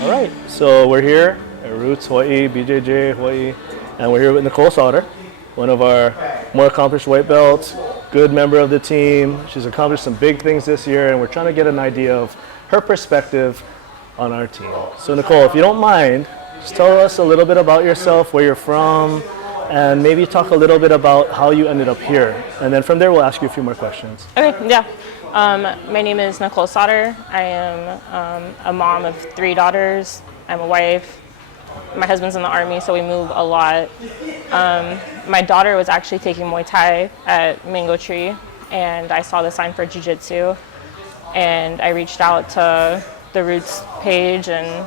All right, so we're here at Roots Hawaii, BJJ Hawaii, and we're here with Nicole Sautter, one of our more accomplished white belts, good member of the team. She's accomplished some big things this year, and we're trying to get an idea of her perspective on our team. So Nicole, if you don't mind, just tell us a little bit about yourself, where you're from, and maybe talk a little bit about how you ended up here. And then from there, we'll ask you a few more questions. Okay, yeah. My name is Nicole Sautter. I am a mom of 3 daughters. I'm a wife. My husband's in the Army, so we move a lot. My daughter was actually taking Muay Thai at Mango Tree, and I saw the sign for Jiu-Jitsu, and I reached out to the Roots page and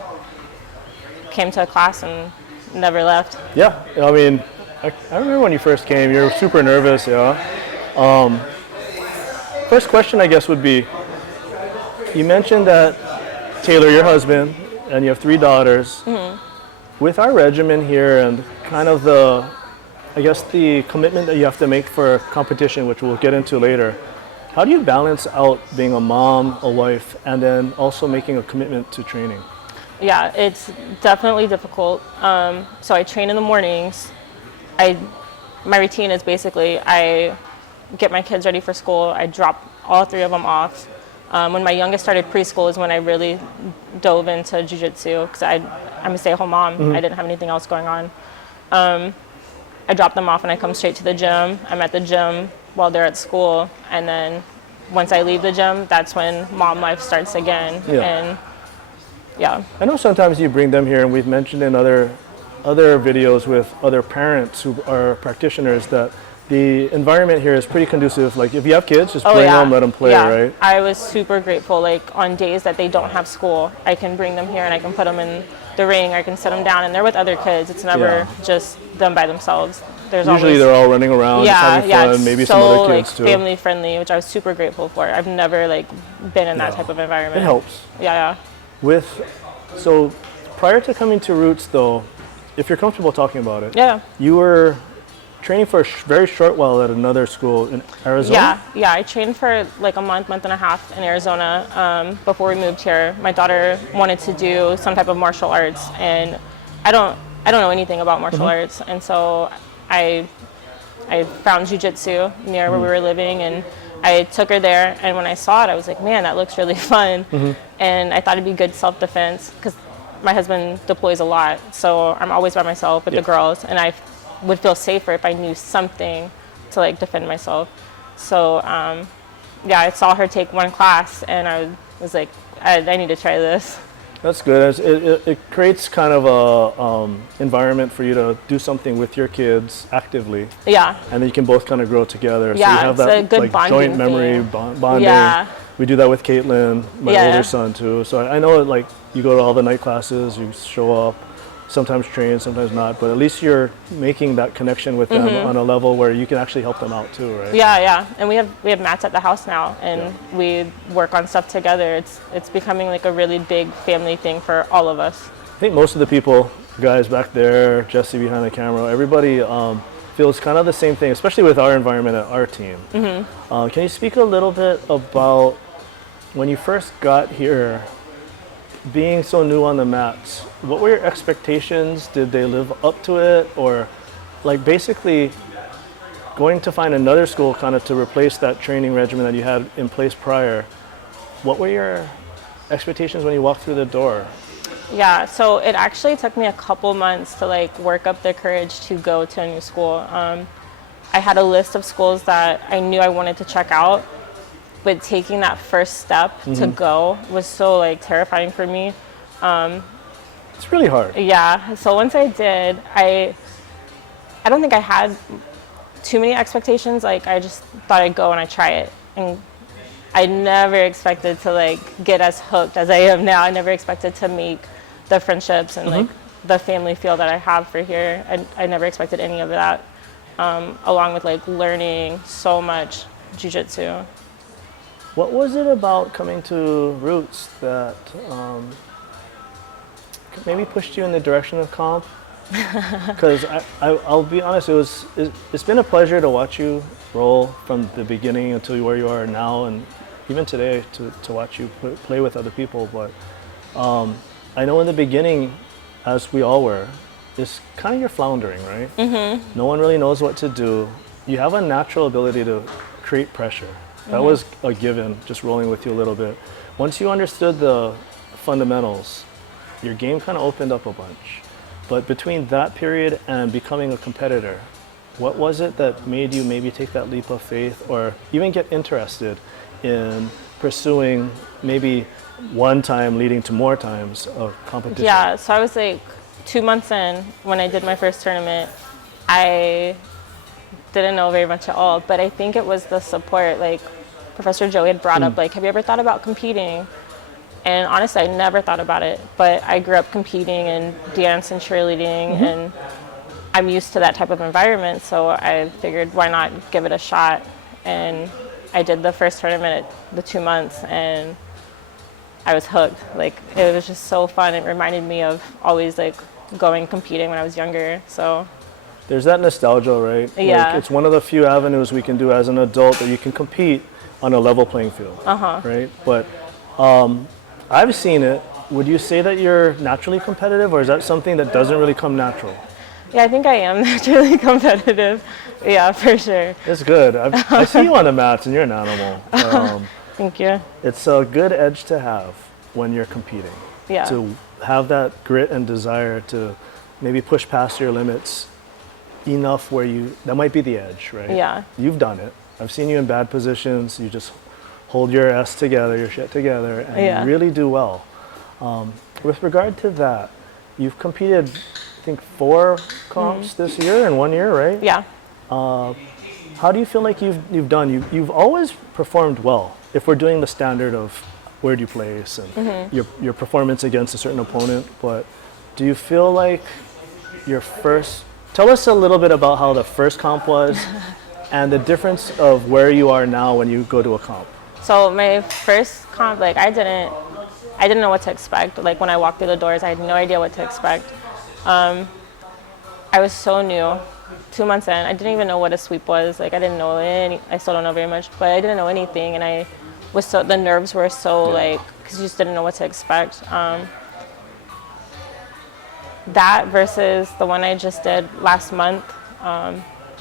came to a class and never left. Yeah, I mean, I remember when you first came, you were super nervous, yeah. First question, I guess, would be, you mentioned that Taylor, your husband, and you have 3 daughters. Mm-hmm. With our regimen here and kind of the commitment that you have to make for competition, which we'll get into later, how do you balance out being a mom, a wife, and then also making a commitment to training? Yeah, it's definitely difficult. So I train in the mornings. My routine is basically I get my kids ready for school. I drop all 3 of them off. When my youngest started preschool is when I really dove into jiu-jitsu because I'm a stay-at-home mom. Mm-hmm. I didn't have anything else going on. I drop them off and I come straight to the gym. I'm at the gym while they're at school, and then once I leave the gym, that's when mom life starts again. Yeah. And yeah. I know sometimes you bring them here, and we've mentioned in other videos with other parents who are practitioners that the environment here is pretty conducive. Like if you have kids, just bring them, let them play, right? I was super grateful. Like on days that they don't have school, I can bring them here and I can put them in the ring. I can sit them down and they're with other kids. It's never just them by themselves. There's usually they're all running around, just having fun, maybe some other kids too. Family friendly, which I was super grateful for. I've never been in that type of environment. It helps. Yeah. So prior to coming to Roots though, if you're comfortable talking about it, you were training for a very short while at another school in Arizona? Yeah, I trained for like a month and a half in Arizona before we moved here. My daughter wanted to do some type of martial arts, and I don't know anything about martial arts, and so I found jiu-jitsu near where we were living, and I took her there, and when I saw it, I was like, man, that looks really fun, and I thought it'd be good self-defense, because my husband deploys a lot, so I'm always by myself with the girls, and I would feel safer if I knew something to defend myself. So I saw her take one class and I was like, I need to try this. That's good. It creates kind of a environment for you to do something with your kids actively. Yeah. And then you can both kind of grow together. Yeah, so you have that a good joint memory bonding. Yeah. We do that with Caitlin, my older son too. So I know you go to all the night classes, you show up, sometimes train, sometimes not, but at least you're making that connection with them on a level where you can actually help them out too, right? Yeah. And we have mats at the house now, and we work on stuff together. It's becoming like a really big family thing for all of us. I think most of the people, guys back there, Jesse behind the camera, everybody feels kind of the same thing, especially with our environment at our team. Can you speak a little bit about when you first got here, being so new on the mats, what were your expectations? Did they live up to it? Or basically going to find another school kind of to replace that training regimen that you had in place prior, what were your expectations when you walked through the door? Yeah, so it actually took me a couple months to work up the courage to go to a new school. I had a list of schools that I knew I wanted to check out, but taking that first step to go was so terrifying for me. It's really hard. Yeah, so once I did, I don't think I had too many expectations. I just thought I'd go and I'd try it. And I never expected to get as hooked as I am now. I never expected to make the friendships and the family feel that I have for here. I never expected any of that, along with learning so much jiu-jitsu. What was it about coming to Roots that maybe pushed you in the direction of comp? Because I'll be honest, it's been a pleasure to watch you roll from the beginning until where you are now, and even today to watch you play with other people. But I know in the beginning, as we all were, it's kind of you're floundering, right? No one really knows what to do. You have a natural ability to create pressure. That was a given, just rolling with you a little bit. Once you understood the fundamentals, your game kind of opened up a bunch. But between that period and becoming a competitor, what was it that made you maybe take that leap of faith or even get interested in pursuing maybe one time leading to more times of competition? Yeah, so I was like 2 months in when I did my first tournament. I didn't know very much at all, but I think it was the support. Like Professor Joey had brought up, like, have you ever thought about competing? And honestly, I never thought about it, but I grew up competing in dance and cheerleading, and I'm used to that type of environment, so I figured why not give it a shot. And I did the first tournament at the 2 months, and I was hooked. Like, it was just so fun. It reminded me of always like going competing when I was younger. So there's that nostalgia, right? Yeah. Like, it's one of the few avenues we can do as an adult that you can compete on a level playing field, right? But I've seen it. Would you say that you're naturally competitive, or is that something that doesn't really come natural? yeah, I think I am naturally competitive. Yeah, for sure. It's good. I see you on the mats, and you're an animal. Thank you. It's a good edge to have when you're competing. Yeah. To have that grit and desire to maybe push past your limits enough where that might be the edge, right? Yeah. You've done it. I've seen you in bad positions. You just hold your S together, your shit together, and you really do well. With regard to that, you've competed, I think, 4 comps this year in 1 year, right? Yeah. How do you feel like you've done? You've always performed well. If we're doing the standard of where do you place and your performance against a certain opponent, but do you feel like tell us a little bit about how the first comp was and the difference of where you are now when you go to a comp. So my first comp, like I didn't know what to expect. Like when I walked through the doors, I had no idea what to expect. I was so new. 2 months in, I didn't even know what a sweep was. Like I didn't know I still don't know very much, but I didn't know anything, and the nerves were so like, because you just didn't know what to expect. That versus the one I just did last month,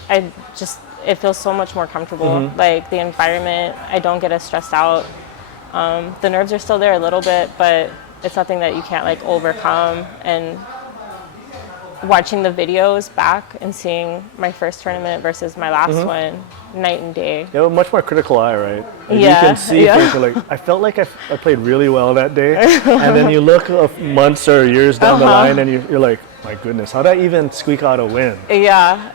it feels so much more comfortable. Like the environment, I don't get as stressed out. The nerves are still there a little bit, but it's nothing that you can't like overcome. And watching the videos back and seeing my first tournament versus my last one, night and day. You have a much more critical eye, right? Like Yeah. You can see things like, I felt like I played really well that day. And then you look months or years down the line and you're like, my goodness, how did I even squeak out a win? Yeah.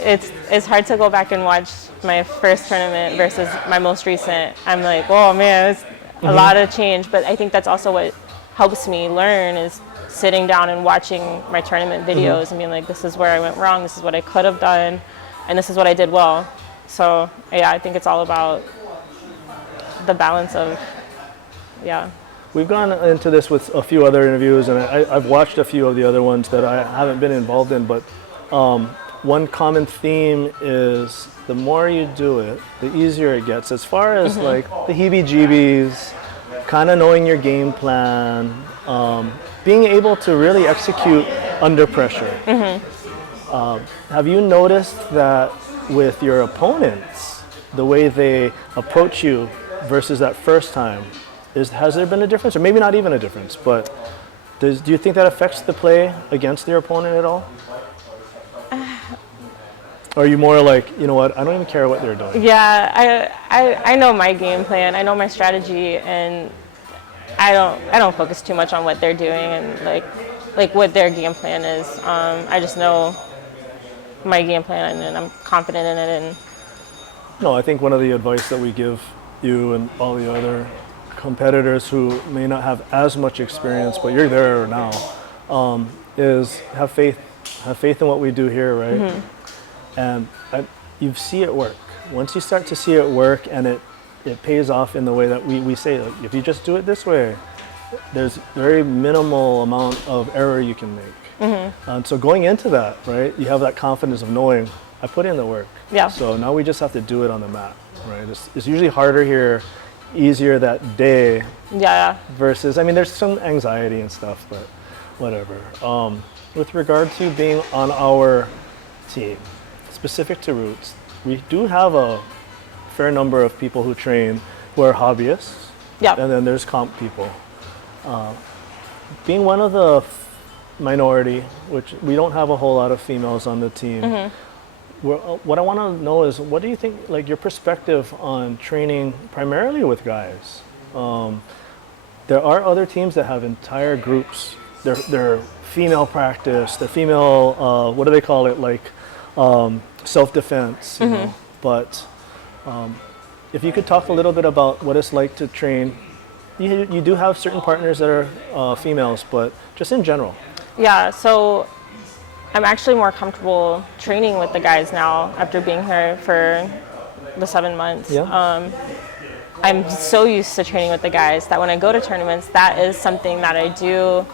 It's hard to go back and watch my first tournament versus my most recent. I'm like, oh man, it's a lot of change. But I think that's also what helps me learn is sitting down and watching my tournament videos and being like, this is where I went wrong, this is what I could have done, and this is what I did well. So yeah, I think it's all about the balance of, We've gone into this with a few other interviews, and I've watched a few of the other ones that I haven't been involved in, but one common theme is the more you do it, the easier it gets. As far as like the heebie-jeebies, kind of knowing your game plan, being able to really execute under pressure. Have you noticed that with your opponents, the way they approach you versus that first time, has there been a difference? Or maybe not even a difference, but do you think that affects the play against your opponent at all? Or are you more like, you know what, I don't even care what they're doing? Yeah, I know my game plan, I know my strategy, and I don't focus too much on what they're doing and like what their game plan is. I just know my game plan and I'm confident in it. And no, I think one of the advice that we give you and all the other competitors who may not have as much experience, but you're there now, is have faith in what we do here, right? And you see it work. Once you start to see it work and it pays off in the way that we say, like, if you just do it this way, there's very minimal amount of error you can make. And so going into that, right, you have that confidence of knowing, I put in the work. Yeah. So now we just have to do it on the mat, right? It's usually harder here easier that day Yeah. versus, I mean, there's some anxiety and stuff, but whatever. With regard to being on our team, specific to Roots, we do have a fair number of people who train who are hobbyists, Yeah. and then there's comp people. Being one of the minority, which we don't have a whole lot of females on the team, what I want to know is, what do you think, like your perspective on training primarily with guys? There are other teams that have entire groups. They're female practice, they're female, what do they call it, like self-defense, you know? But if you could talk a little bit about what it's like to train. You do have certain partners that are females, but just in general. Yeah, so I'm actually more comfortable training with the guys now after being here for the 7 months. Yeah. I'm so used to training with the guys that when I go to tournaments, that is something that I do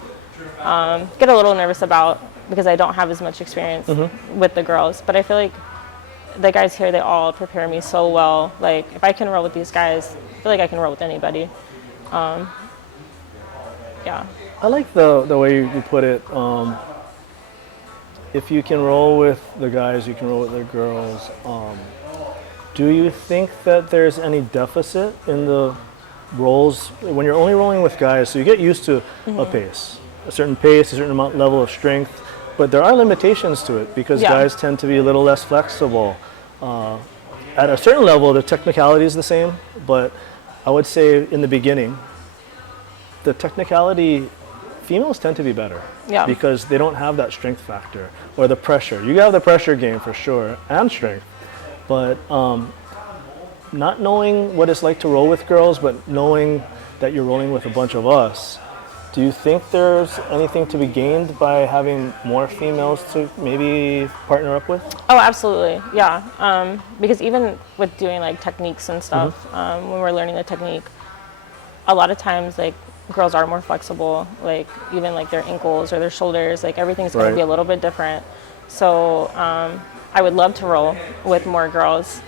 get a little nervous about because I don't have as much experience with the girls. But I feel like the guys here, they all prepare me so well. Like, if I can roll with these guys, I feel like I can roll with anybody. Yeah. I like the way you put it. If you can roll with the guys, you can roll with the girls. Do you think that there's any deficit in the rolls when you're only rolling with guys? So you get used to a certain pace, a certain level of strength, but there are limitations to it because guys tend to be a little less flexible. At a certain level, the technicality is the same, but I would say in the beginning, the technicality, females tend to be better because they don't have that strength factor or the pressure. You have the pressure game for sure and strength, but not knowing what it's like to roll with girls, but knowing that you're rolling with a bunch of us, do you think there's anything to be gained by having more females to maybe partner up with? Oh, absolutely, yeah. Because even with doing like techniques and stuff, when we're learning the technique, a lot of times like girls are more flexible, like even like their ankles or their shoulders, like everything's going to be a little bit different. So I would love to roll with more girls,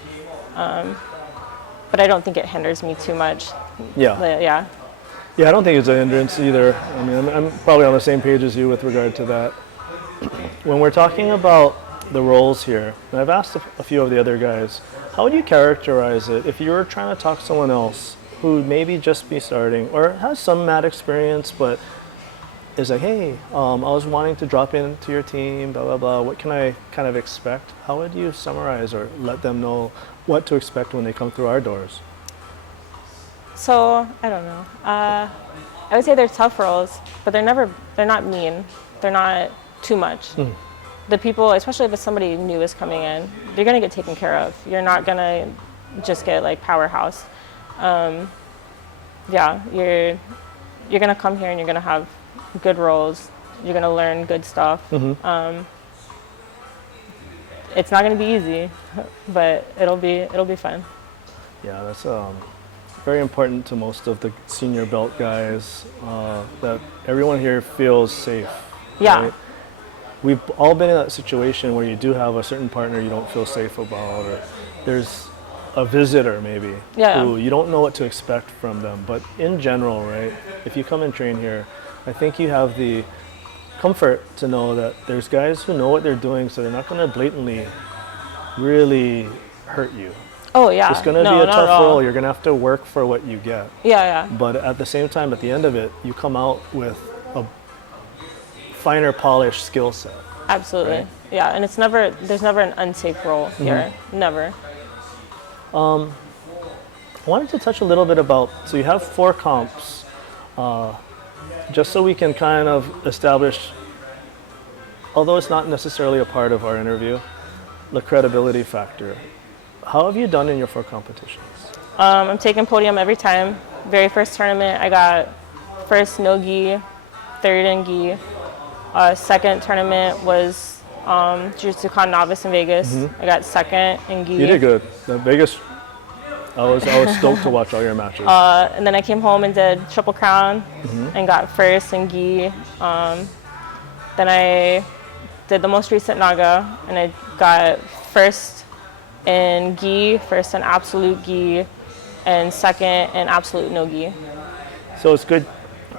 but I don't think it hinders me too much. Yeah. Yeah, I don't think it's a hindrance either. I mean, I'm probably on the same page as you with regard to that. When we're talking about the roles here, and I've asked a few of the other guys, how would you characterize it if you were trying to talk to someone else who maybe just be starting or has some mat experience, but is like, hey, I was wanting to drop into your team, blah, blah, blah. What can I kind of expect? How would you summarize or let them know what to expect when they come through our doors? So, I don't know. I would say they're tough rolls, but they're not mean. They're not too much. The people, especially if it's somebody new is coming in, they're going to get taken care of. You're not going to just get like powerhouse. Yeah, you're going to come here and you're going to have good rolls. You're going to learn good stuff. It's not going to be easy, but it'll be fun. Yeah, that's very important to most of the senior belt guys, that everyone here feels safe. Yeah. Right? We've all been in that situation where you do have a certain partner you don't feel safe about, or there's a visitor maybe who you don't know what to expect from them. But in general, right, if you come and train here, I think you have the comfort to know that there's guys who know what they're doing, so they're not going to blatantly really hurt you. Oh, yeah. It's going to be a tough role. You're going to have to work for what you get. Yeah. But at the same time, at the end of it, you come out with a finer polished skill set. Absolutely. Right? Yeah, and there's never an unsafe role here. Never. I wanted to touch a little bit about, so you have 4 comps, just so we can kind of establish, although it's not necessarily a part of our interview, the credibility factor. How have you done in your 4 competitions? I'm taking podium every time. Very first tournament, I got first no gi, third in gi. Second tournament was Jiu-Jitsu novice in Vegas. I got second in gi. You did good. The Vegas, I was stoked to watch all your matches. And then I came home and did Triple Crown and got first in gi. Then I did the most recent Naga and I got first in gi, first in absolute gi, and second in absolute no gi. So it's good.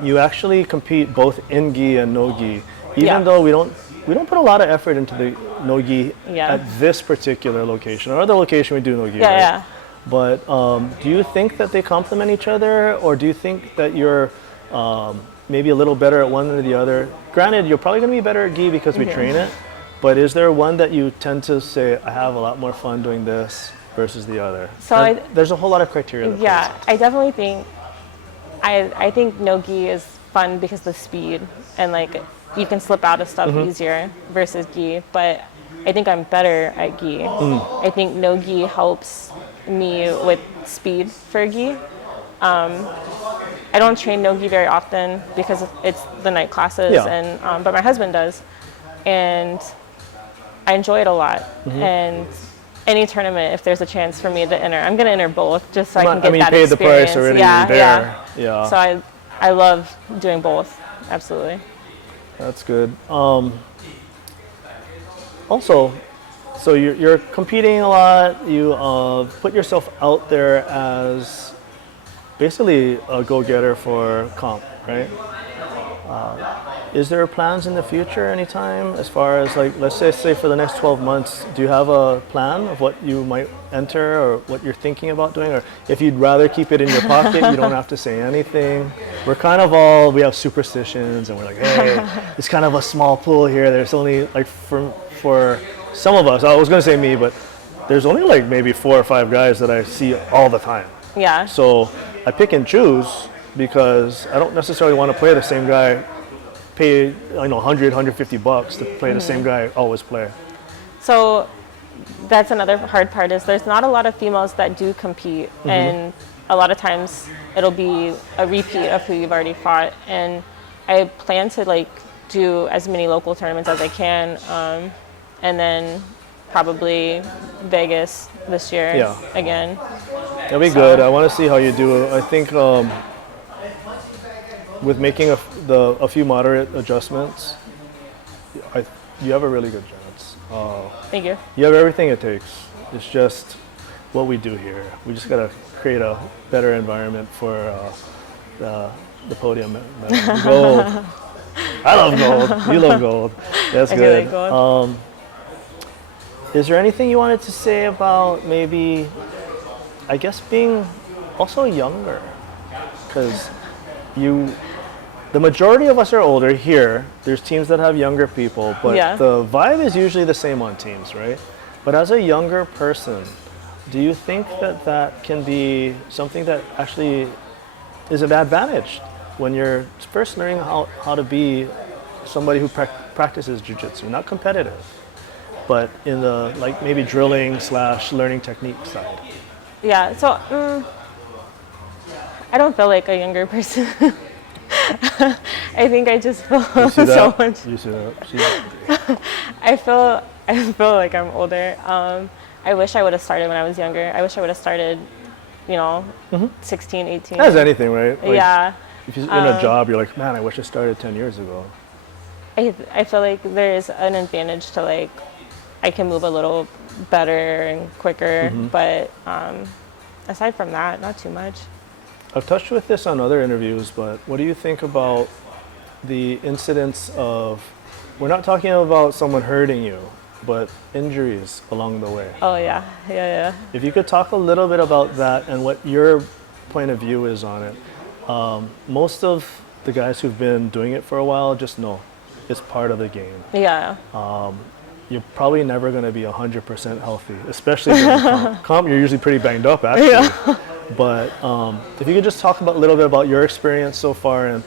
You actually compete both in gi and no gi, even Yeah. though we don't put a lot of effort into the no gi Yeah. at this particular location. Our other location we do no gi, Yeah, right? yeah. But do you think that they complement each other, or do you think that you're maybe a little better at one or the other? Granted, you're probably going to be better at gi because we train it, but is there one that you tend to say, I have a lot more fun doing this versus the other? So And there's a whole lot of criteria. That Yeah, plays I definitely think I think no gi is fun because of the speed and like you can slip out of stuff easier versus gi. But I think I'm better at gi. I think no gi helps me with speed for gi. I don't train no gi very often because it's the night classes, Yeah. and but my husband does, and I enjoy it a lot. And any tournament, if there's a chance for me to enter, I'm gonna enter both just so I can get you that paid the experience. price already. Yeah, You're there. Yeah. So I love doing both. Absolutely. That's good. Also, so you're competing a lot. You put yourself out there as basically a go-getter for comp, right? Is there plans in the future anytime as far as like, let's say for the next 12 months, do you have a plan of what you might enter or what you're thinking about doing? Or if you'd rather keep it in your pocket, you don't have to say anything. We're kind of we have superstitions and we're like, hey, it's kind of a small pool here. There's only like for some of us, I was gonna say me, but there's only like maybe 4 or 5 guys that I see all the time. Yeah. So I pick and choose because I don't necessarily want to play the same guy, pay $100-150 to play the same guy I always play. So that's another hard part is there's not a lot of females that do compete, and a lot of times it'll be a repeat of who you've already fought. And I plan to like do as many local tournaments as I can, and then probably Vegas this year again. That'll be good. I want to see how you do. I think with making a few moderate adjustments, you have a really good chance. Thank you. You have everything it takes. It's just what we do here. We just got to create a better environment for the podium. Gold. I love gold. You love gold. That's I good. do like gold. Is there anything you wanted to say about maybe, I guess, being also younger? Because the majority of us are older here. There's teams that have younger people, but the vibe is usually the same on teams, right? But as a younger person, do you think that can be something that actually is an advantage when you're first learning how to be somebody who practices jiu-jitsu, not competitive, but in the like maybe drilling / learning technique side? Yeah, so I don't feel like a younger person. I think I just feel so much. You see that? I feel like I'm older. I wish I would have started when I was younger. I wish I would have started, 16, 18. As anything, right? Like, yeah. If you're in a job, you're like, man, I wish I started 10 years ago. I feel like there's an advantage to like, I can move a little better and quicker, but aside from that, not too much. I've touched with this on other interviews, but what do you think about the incidents of, we're not talking about someone hurting you, but injuries along the way? Oh yeah. If you could talk a little bit about that and what your point of view is on it. Most of the guys who've been doing it for a while just know it's part of the game. Yeah. You're probably never going to be 100% healthy, especially during comp. Comp, you're usually pretty banged up, actually. Yeah. But if you could just talk a little bit about your experience so far and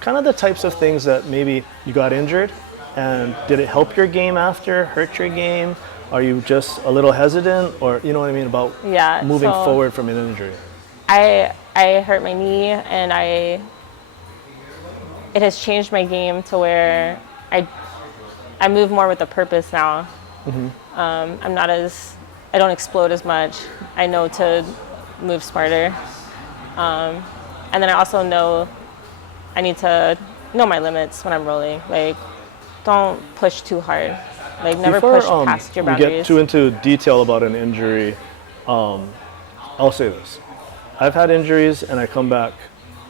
kind of the types of things that maybe you got injured, and did it help your game after, hurt your game? Are you just a little hesitant, or you know what I mean, about moving forward from an injury? I hurt my knee, and it has changed my game to where I move more with a purpose now. I don't explode as much. I know to move smarter. And then I also know I need to know my limits when I'm rolling. Like, don't push too hard. Like, never push past your boundaries. We get too into detail about an injury. I'll say this. I've had injuries and I come back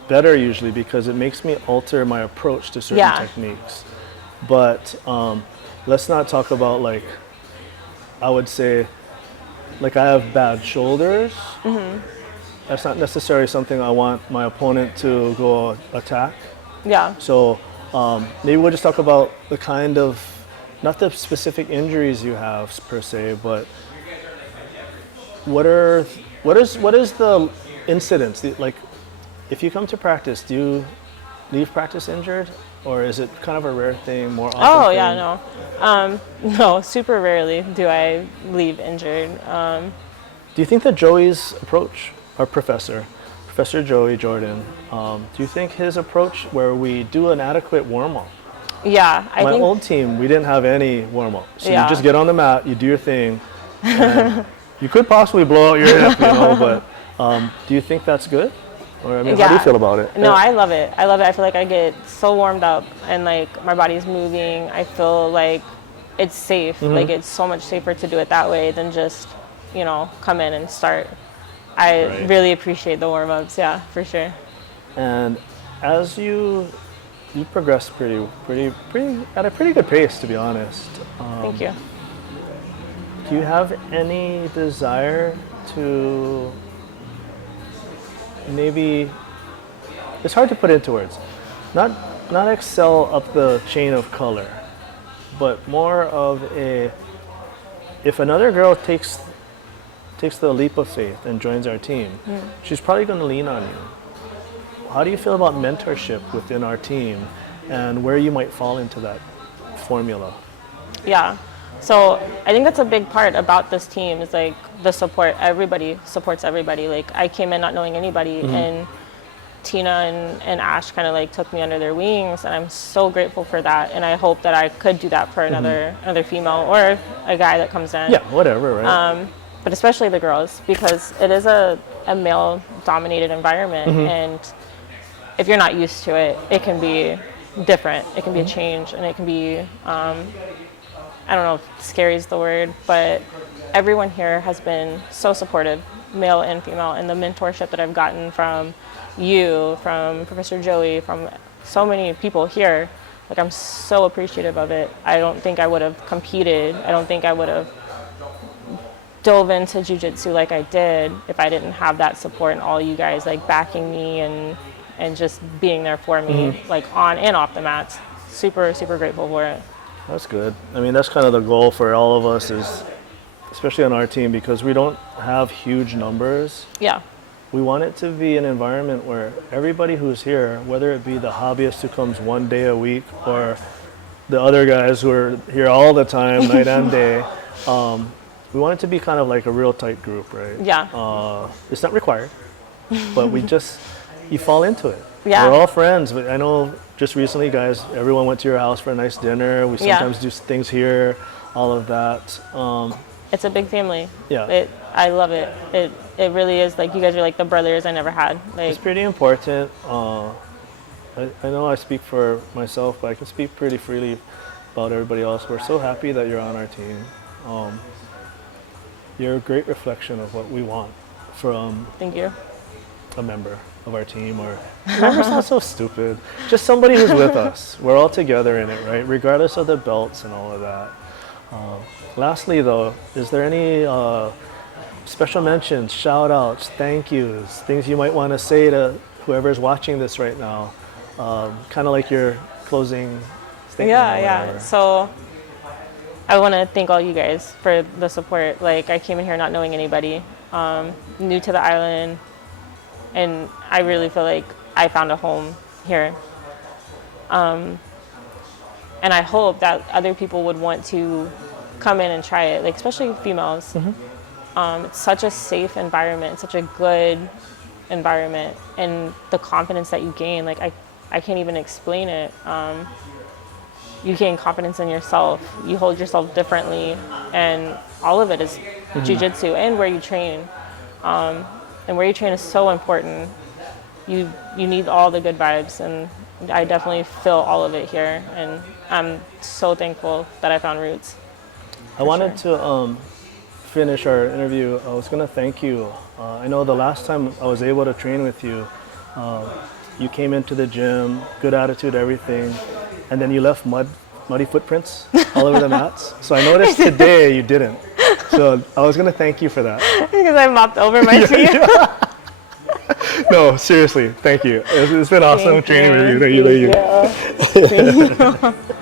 better usually because it makes me alter my approach to certain techniques. But let's not talk about like, I would say, like I have bad shoulders. That's not necessarily something I want my opponent to go attack. Yeah. So maybe we'll just talk about the kind of, not the specific injuries you have per se, but what is the incidence? Like, if you come to practice, do you leave practice injured, or is it kind of a rare thing, more often? Oh yeah, no, no, super rarely do I leave injured. Do you think that Joey's approach, our Professor Joey Jordan, do you think his approach where we do an adequate warm-up? Yeah, I My think old team, we didn't have any warm-up. So Yeah. you just get on the mat, you do your thing, and you could possibly blow out your hip, but do you think that's good? Or I mean, how do you feel about it? No, I love it. I love it. I feel like I get so warmed up and like my body's moving. I feel like it's safe. Like it's so much safer to do it that way than just, come in and start. I really appreciate the warm-ups, yeah, for sure. And as you progress pretty at a pretty good pace, to be honest. Thank you. Do you have any desire to maybe, it's hard to put into words, not excel up the chain of color, but more of a, if another girl takes the leap of faith and joins our team, she's probably going to lean on you. How do you feel about mentorship within our team and where you might fall into that formula? Yeah. So I think that's a big part about this team is like the support. Everybody supports everybody. Like I came in not knowing anybody and Tina and Ash kind of like took me under their wings, and I'm so grateful for that. And I hope that I could do that for another female or a guy that comes in. Yeah, whatever, right? But especially the girls, because it is a male-dominated environment, and if you're not used to it, it can be different. It can be a change, and it can be, I don't know if scary is the word, but everyone here has been so supportive, male and female, and the mentorship that I've gotten from you, from Professor Joey, from so many people here, like I'm so appreciative of it. I don't think I would have competed. I don't think I would have dove into jiu-jitsu like I did if I didn't have that support and all you guys like backing me and just being there for me, like on and off the mats. Super, super grateful for it. That's good. I mean, that's kind of the goal for all of us, is especially on our team, because we don't have huge numbers. Yeah. We want it to be an environment where everybody who's here, whether it be the hobbyist who comes one day a week or the other guys who are here all the time, night and day, we want it to be kind of like a real tight group, right? Yeah. It's not required, but you fall into it. Yeah. We're all friends. But I know just recently, guys, everyone went to your house for a nice dinner. We sometimes do things here, all of that. It's a big family. Yeah. I love it. It really is. Like, you guys are like the brothers I never had. Like, it's pretty important. I know I speak for myself, but I can speak pretty freely about everybody else. We're so happy that you're on our team. You're a great reflection of what we want from thank you. a member of our team, or member's not so stupid. Just somebody who's with us. We're all together in it, right? Regardless of the belts and all of that. Lastly, though, is there any special mentions, shout outs, thank yous, things you might want to say to whoever's watching this right now? Kind of like your closing statement. Yeah. So I want to thank all you guys for the support. Like, I came in here not knowing anybody, new to the island, and I really feel like I found a home here. And I hope that other people would want to come in and try it, like especially females. It's such a safe environment, it's such a good environment, and the confidence that you gain, like I can't even explain it. You gain confidence in yourself, you hold yourself differently, and all of it is jiu-jitsu and where you train. And where you train is so important. You need all the good vibes, and I definitely feel all of it here, and I'm so thankful that I found Roots. I wanted to finish our interview, I was gonna thank you. I know the last time I was able to train with you, you came into the gym, good attitude, everything, and then you left muddy footprints all over the mats. So I noticed today you didn't. So I was gonna thank you for that. Because I mopped over my feet. No, seriously, thank you. It's been awesome Thank training you. with you. Thank you. Thank you.